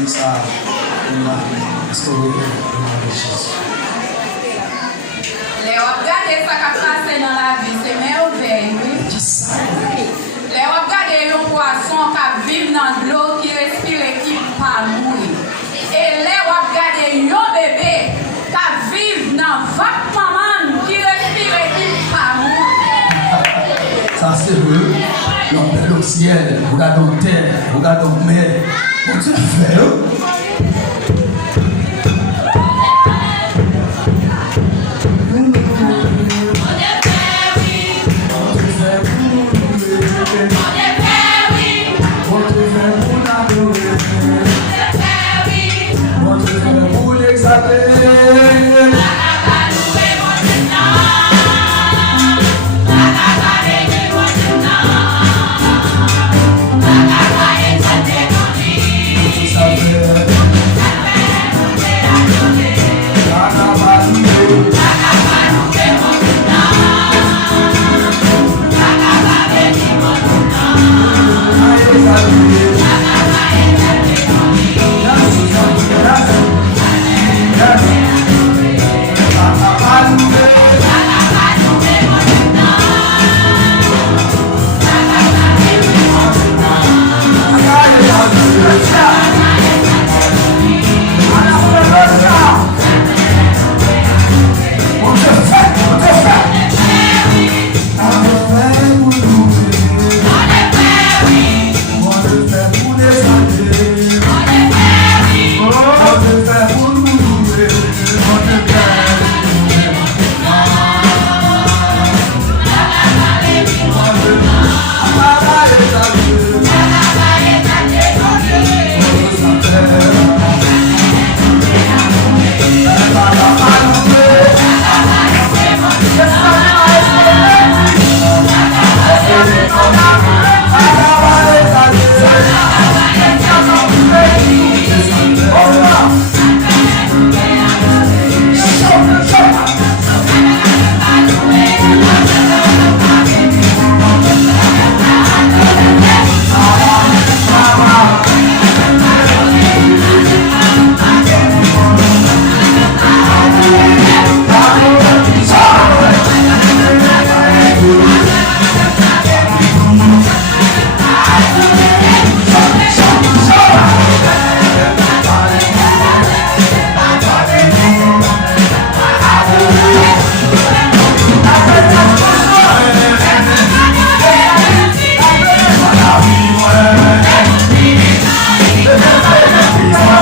dit ça, on a restauré la richesse. Les regarder ça qui passe dans la vie, c'est merveilleux. Les regarder un poisson qui vit dans l'eau, qui respire et qui ne pas mourir. Et les regarder un bébé qui vit dans votre maman, qui respire et qui ne pas mourir. Ça c'est vrai. L'homme au ciel, regardons terre, regardons mer. Comment tu fais? Peace.